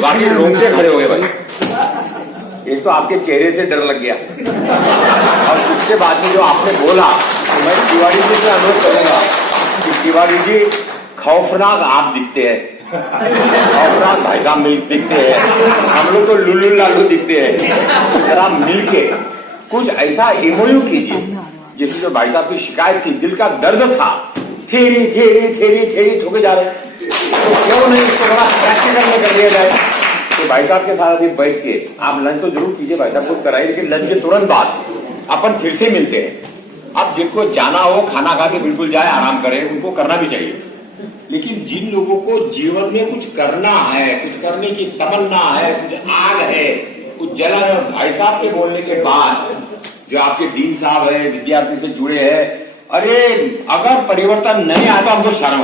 बाकी रोंगटे खड़े हो गए भाई। एक तो आपके चेहरे से डर लग गया और उसके बाद में जो आपने बोला तो मैं तिवारी जी से अनुरोध करूंगा कि तिवारी जी खौफनाक आप दिखते हैं, खौफनाक भाई साहब मिल दिखते हैं, हम लोग तो लुल्लू लालू दिखते हैं। जरा मिलके कुछ ऐसा इमोयू कीजिए जैसे जो भाई साहब की शिकायत थी, दिल का दर्द था, थेरी थेरी थेरी थेरी ठोके जा रहे, तो क्यों नहीं इसको बड़ा प्रैक्टिकल में कर लिया जाए। तो भाई साहब के साथ अभी बैठ के आप लंच तो जरूर कीजिए, भाई साहब को कराइए, लेकिन लंच के तुरंत बाद अपन फिर से मिलते हैं। अब जिनको जाना हो खाना खा के बिल्कुल जाए, आराम करें, उनको करना भी चाहिए। लेकिन जिन लोगों को जीवन में कुछ करना है, कुछ करने की तमन्ना है, कुछ आग है, कुछ जलन है, भाई साहब के बोलने के बाद जो आपके डीन साहब है, विद्यार्थी से जुड़े हैं, अरे अगर परिवर्तन नहीं आता हमको शर्म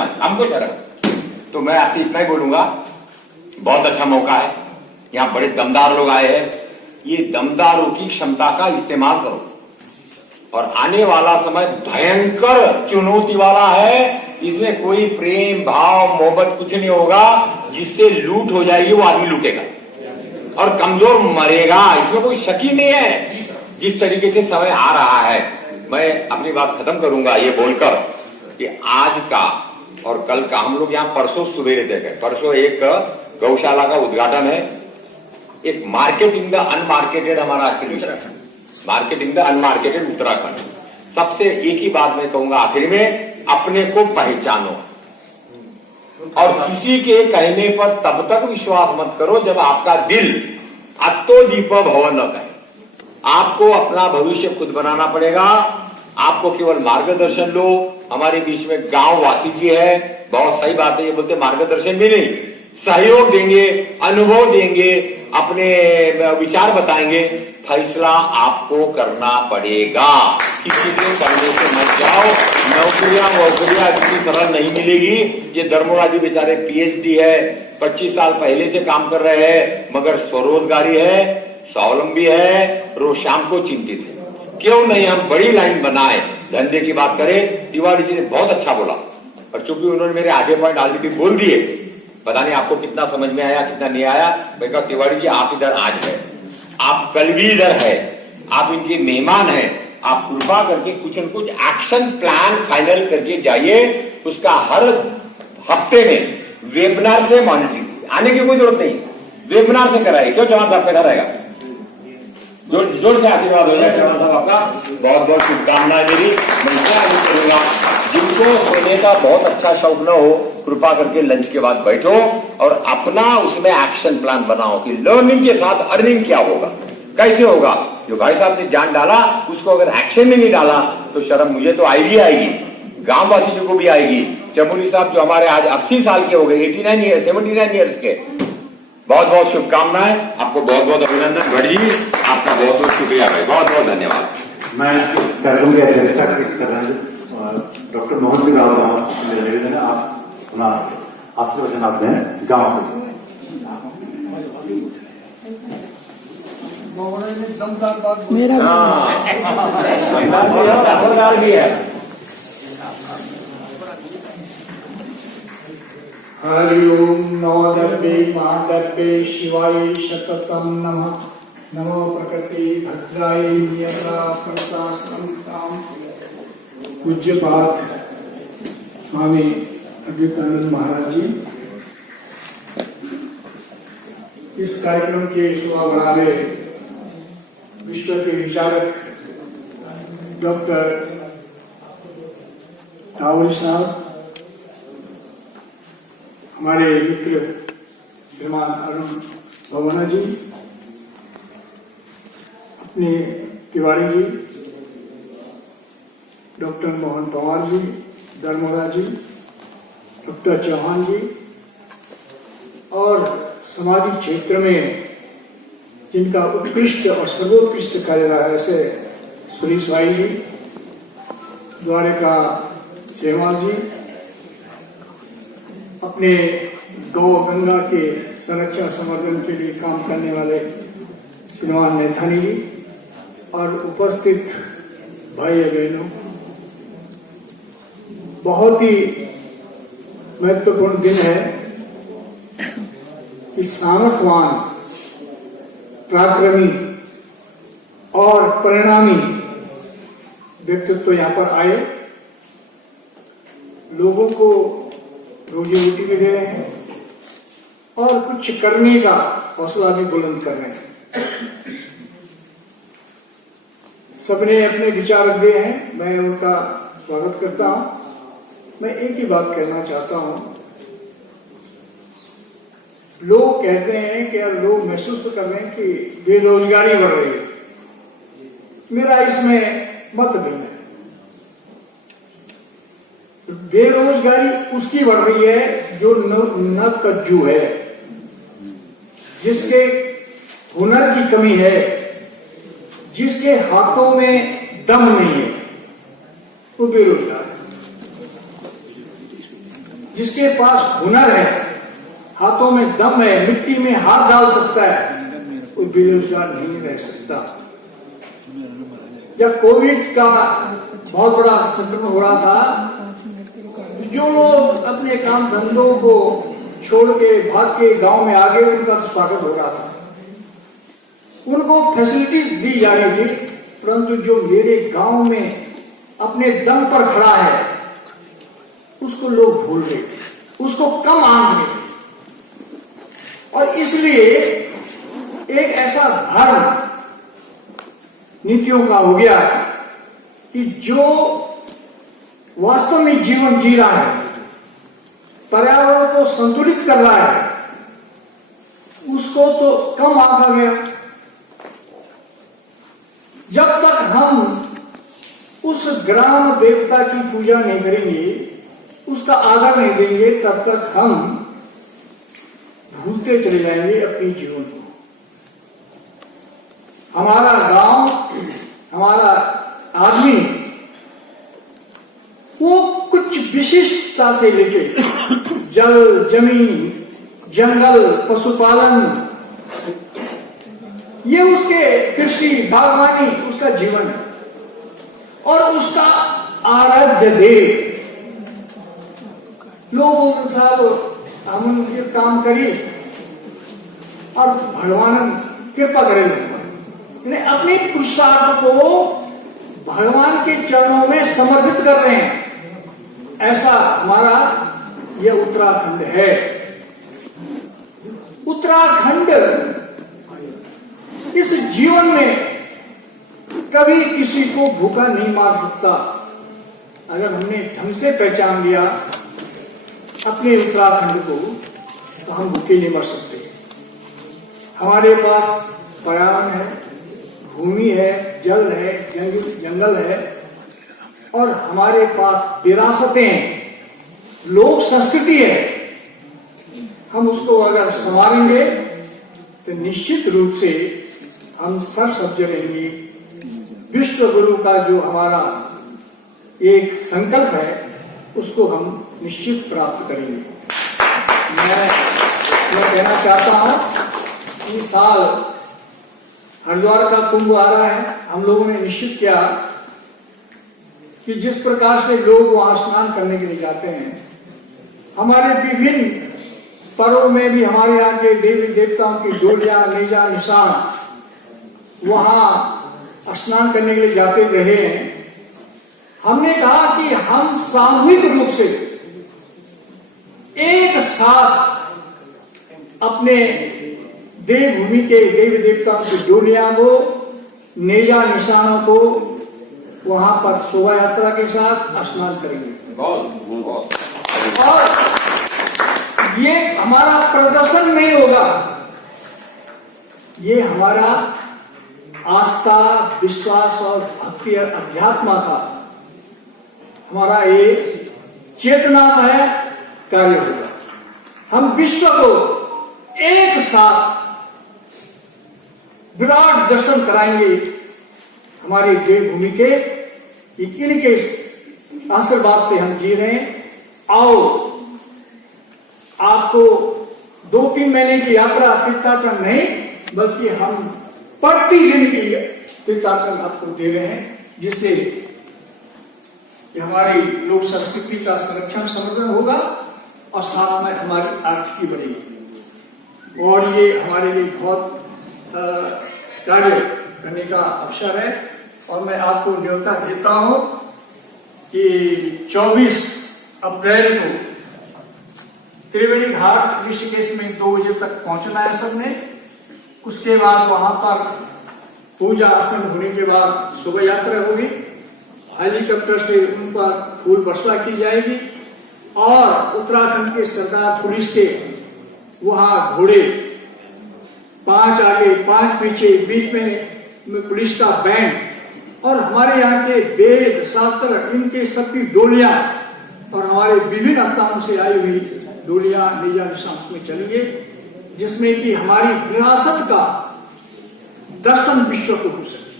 है, हमको शर्म। तो मैं आपसे इतना ही बोलूंगा, बहुत अच्छा मौका है, यहाँ बड़े दमदार लोग आए हैं, ये दमदारों की क्षमता का इस्तेमाल करो। और आने वाला समय भयंकर चुनौती वाला है, इसमें कोई प्रेम भाव मोहब्बत कुछ नहीं होगा, जिससे लूट हो जाएगी वो आदमी लूटेगा और कमजोर मरेगा, इसमें कोई शक ही नहीं है। जिस तरीके से समय आ रहा है, मैं अपनी बात खत्म करूंगा ये बोलकर कि आज का और कल का हम लोग यहाँ परसों सवेरे देखे, परसों एक गौशाला का उद्घाटन है, एक मार्केटिंग द अनमार्केटेड हमारा exhibition, marketing the unmarketed Uttarakhand. सबसे एक ही बात मैं कहूंगा आखिर में, अपने को पहचानो और किसी के कहने पर तब तक विश्वास मत करो जब आपका दिल अत्तो दीप भव न कहे। आपको अपना भविष्य खुद बनाना पड़ेगा, आपको केवल मार्गदर्शन लो। हमारे बीच में गांव वासी जी है, बहुत सही बात है, ये बोलते मार्गदर्शन भी नहीं, सहयोग देंगे, अनुभव देंगे, अपने विचार बताएंगे, फैसला आपको करना पड़ेगा। किसी के करने से मत जाओ। नौकरियां इतनी सरल नहीं मिलेगी। ये धर्मोरा जी बेचारे पीएचडी है, 25 साल पहले से काम कर रहे हैं, मगर स्वरोजगारी है, स्वावलंबी है, रोज शाम को चिंतित है। क्यों नहीं हम बड़ी लाइन बनाए, धंधे की बात करें। तिवारी जी ने बहुत अच्छा बोला, और चूंकि उन्होंने मेरे आधे पॉइंट ऑलरेडी बोल दिए, पता नहीं आपको कितना समझ में आया कितना नहीं आया। मैं कहा तिवारी जी आप इधर आज है, आप कल भी इधर है, आप इनके मेहमान हैं, आप कृपा करके कुछ न कुछ एक्शन प्लान फाइनल करके जाइए। उसका हर हफ्ते में वेबिनार से मॉनिटरिंग, आने की कोई जरूरत नहीं, वेबिनार से कराइए। क्यों चौहान साहब कैसा रहेगा, जोर से आशीर्वाद हो जाए चौहान साहब आपका। बहुत बहुत शुभकामनाएं मेरी। मैं क्या करूंगा, जिनको सोने का बहुत अच्छा शौक न हो, कृपा करके लंच के बाद बैठो और अपना उसमें एक्शन प्लान बनाओ कि लर्निंग के साथ अर्निंग क्या होगा, कैसे होगा। जो भाई साहब ने जान डाला उसको अगर एक्शन में नहीं डाला तो शर्म मुझे तो आएगी, गांव वासी जी को भी आएगी। चमोली साहब जो हमारे आज 80 साल के हो गए, 79 ईयर्स के, बहुत बहुत शुभकामनाएं, आपको बहुत बहुत अभिनंदन। भट्ट जी आपका बहुत बहुत शुक्रिया भाई, बहुत बहुत धन्यवाद। मैं इस कार्यक्रम की अध्यक्षता कर रहा हूँ डॉक्टर मोहन सिंह रावत, मेरा निवेदन है आप अपना आशीर्वचन आप दें गाँव से। मेरा भी है। हरि ओम नमो दर्पे माधर्पे शिवाय शततम नमः। नमो प्रकृति भद्राय नियता प्रसासनताम। पूज्यपाठ स्वामी अद्वैतानंद महाराज जी इस कार्यक्रम के शोभा बढ़ावे विश्व के विचारक डॉक्टर राहुल साहब, हमारे मित्र श्रीमान अरुण भवना जी, अपने तिवारी जी, डॉक्टर मोहन पवार जी, धर्मोरा जी, डॉक्टर चौहान जी, और सामाजिक क्षेत्र में जिनका उत्कृष्ट और सर्वोत्कृष्ट कार्य रहा है, ऐसे सुरेश भाई जी, द्वारिका सेवाल जी, अपने गौ गंगा के संरक्षण संवर्धन के लिए काम करने वाले श्रीमान नेथानी जी, और उपस्थित भाई बहनों, बहुत ही महत्वपूर्ण दिन है। कि सामर्थ्यवान, पराक्रमी और परिणामी व्यक्तित्व यहां पर आए, लोगों को रोजी रोटी भी दे रहे हैं और कुछ करने का हौसला भी बुलंद कर रहे हैं। सबने अपने विचार रख दिए हैं, मैं उनका स्वागत करता हूं। मैं एक ही बात कहना चाहता हूं, लोग कहते हैं कि लोग महसूस तो कर रहे हैं कि बेरोजगारी बढ़ रही है। मेरा इसमें मत नहीं है। बेरोजगारी उसकी बढ़ रही है जो न कज्जू है, जिसके हुनर की कमी है, जिसके हाथों में दम नहीं है, वो बेरोजगार है। जिसके पास हुनर है, हाथों में दम है, मिट्टी में हाथ डाल सकता है, कोई बेरोजगार नहीं रह सकता। जब कोविड का बहुत बड़ा संक्रमण हो रहा था, जो लोग अपने काम धंधों को छोड़ के भाग के गांव में आ गए, उनका स्वागत हो रहा था, उनको फैसिलिटी दी जा रही थी। परंतु जो मेरे गांव में अपने दम पर खड़ा है, उसको लोग भूल रहे थे, उसको कम आंक रहे थे। और इसलिए एक ऐसा धर्म नीतियों का हो गया कि जो वास्तव में जीवन जी रहा है, पर्यावरण को संतुलित कर रहा है, उसको तो कम आंका गया। जब तक हम उस ग्राम देवता की पूजा नहीं करेंगे, उसका आदर नहीं देंगे, तब तक हम भूलते चले जाएंगे अपने जीवन को। हमारा गांव, हमारा आदमी, वो कुछ विशिष्टता से लेके जल, जमीन, जंगल, पशुपालन, ये उसके कृषि, बागवानी, उसका जीवन है। और उसका आराध्य देव। लोग साहब हम ये काम करिए और भगवान कृपा करेंगे, अपने पुरुषार्थ को भगवान के चरणों में समर्पित कर रहे हैं। ऐसा हमारा यह उत्तराखंड है। उत्तराखंड इस जीवन में कभी किसी को भूखा नहीं मार सकता। अगर हमने ढंग से पहचान लिया अपने उत्तराखंड को, तो हम भूखे नहीं मर सकते। हमारे पास पर्यावरण है, भूमि है, जल है, जंगल है, और हमारे पास विरासतें, लोक संस्कृति है। हम उसको अगर संवारेंगे तो निश्चित रूप से हम सर्वसज्ज रहेंगे। विश्व गुरु का जो हमारा एक संकल्प है, उसको हम निश्चित प्राप्त करेंगे। मैं कहना चाहता हूं कि साल हरिद्वार का कुंभ आ रहा है। हम लोगों ने निश्चित किया कि जिस प्रकार से लोग वहां स्नान करने के लिए जाते हैं, हमारे विभिन्न पर्वों में भी हमारे यहाँ के देवी देवताओं की डोलियां, नेजा, निशान वहां स्नान करने के लिए जाते रहे हैं। हमने कहा कि हम सामूहिक रूप से एक साथ अपने देवभूमि के देवी देवताओं की डोलियां को, नेजा, निशानों को वहां पर शोभा यात्रा के साथ स्नान करेंगे। बहुत और ये हमारा प्रदर्शन नहीं होगा, ये हमारा आस्था, विश्वास और भक्ति, अध्यात्म का हमारा एक चेतनामय कार्य होगा। हम विश्व को एक साथ विराट दर्शन कराएंगे हमारी देवभूमि के। इनके आशीर्वाद से हम जी रहे हैं। आओ, आपको 2-3 महीने की यात्रा तीर्थाटन नहीं, बल्कि हम प्रतिदिन की तीर्थाटन आपको दे रहे हैं, जिससे हमारी लोक संस्कृति का संरक्षण, संवर्धन होगा और साथ में हमारी आर्थिकी बढ़ेगी। और ये हमारे लिए बहुत कार्य करने का अवसर है। और मैं आपको न्योता देता हूं कि 24 अप्रैल को त्रिवेणी घाट ऋषिकेश में 2 बजे तक पहुंचना है सबने। उसके बाद वहां पर पूजा अर्चन होने के बाद शोभा यात्रा होगी, हेलीकॉप्टर से उन पर फूल वर्षा की जाएगी और उत्तराखंड के सरकार पुलिस के वहां घोड़े 5 आगे 5 पीछे, बीच में पुलिस का बैंड और हमारे यहाँ के वेद शास्त्र इनके सबकी डोलियां और हमारे विभिन्न स्थानों से आई हुई डोलियां ले जाने में चलेंगे, जिसमें कि हमारी विरासत का दर्शन विश्व को हो सके,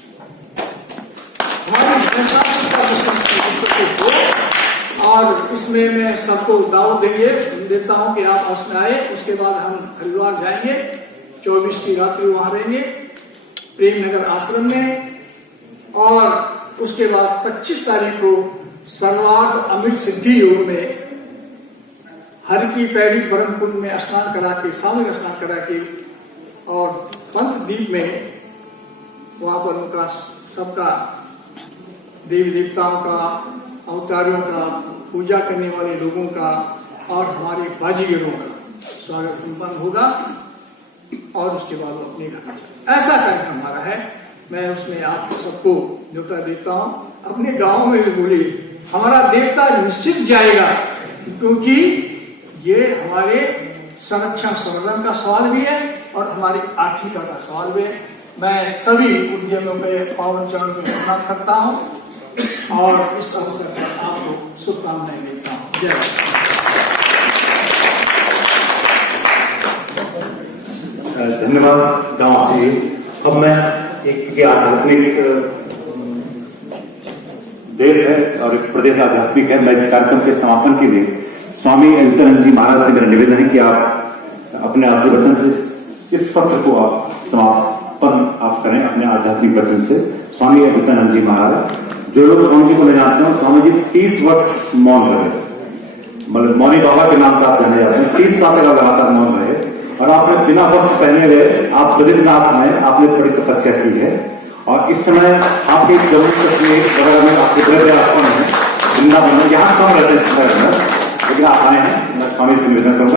हमारी विरासत का दर्शन विश्व को हो। और इसमें मैं सबको दावत देता हूं कि आप उसमें आए। उसके बाद हम हरिद्वार जाएंगे, 24 की रात्रि वहां रहेंगे प्रेम नगर आश्रम में, और उसके बाद 25 तारीख को सर्वार्थ अमृत सिद्धि योग में हर की पैड़ी परम कुंड में स्नान करा के, सामूहिक स्नान करा के, और पंथ द्वीप में वहां पर उनका सबका देवी देवताओं का, अवतारों का, पूजा करने वाले लोगों का और हमारे बाजीगरों का स्वागत संपन्न होगा और उसके बाद वो अपने घर ऐसा कार्यक्रम हमारा है। मैं उसमें आप सबको न्योता देता हूं। अपने गांव में भी बोले हमारा देवता निश्चित जाएगा, क्योंकि ये हमारे संरक्षण संवर्धन का सवाल भी है और हमारी आर्थिकता का सवाल भी है। मैं सभी उद्यमियों के पावन चरण में प्रणाम करता हूं और इस अवसर पर आपको शुभकामनाएं देता हूं। जय। धन्यवाद गांववासी। अब मैं एक आध्यात्मिक देश है और एक प्रदेश आध्यात्मिक है। मैं इस कार्यक्रम के समापन के लिए स्वामी अविवेकानंद जी महाराज से मेरा निवेदन है कि आप अपने आशीर्वचन से इस सत्र को आप समापन आप करें अपने आध्यात्मिक वचन से। स्वामी अविवेकानंद जी महाराज, जो लोग स्वामी जी को नहीं जानते हो, स्वामी जी 30 वर्ष मौन रहे, मतलब मौनी बाबा के नाम से आप जाने जाते हैं। 30 साल तक लगातार मौन रहे और आपने बिना वस्त्र पहने हुए आप बद्रीनाथ में आपने बड़ी तपस्या की है। और इस समय आपकी जरूरत बगल में आपके द्रव्य अर्पण है वृंदावन में, यहाँ कम रहते हैं, लेकिन आप आए हैं। मैं स्वामी से निवेदन करूंगा।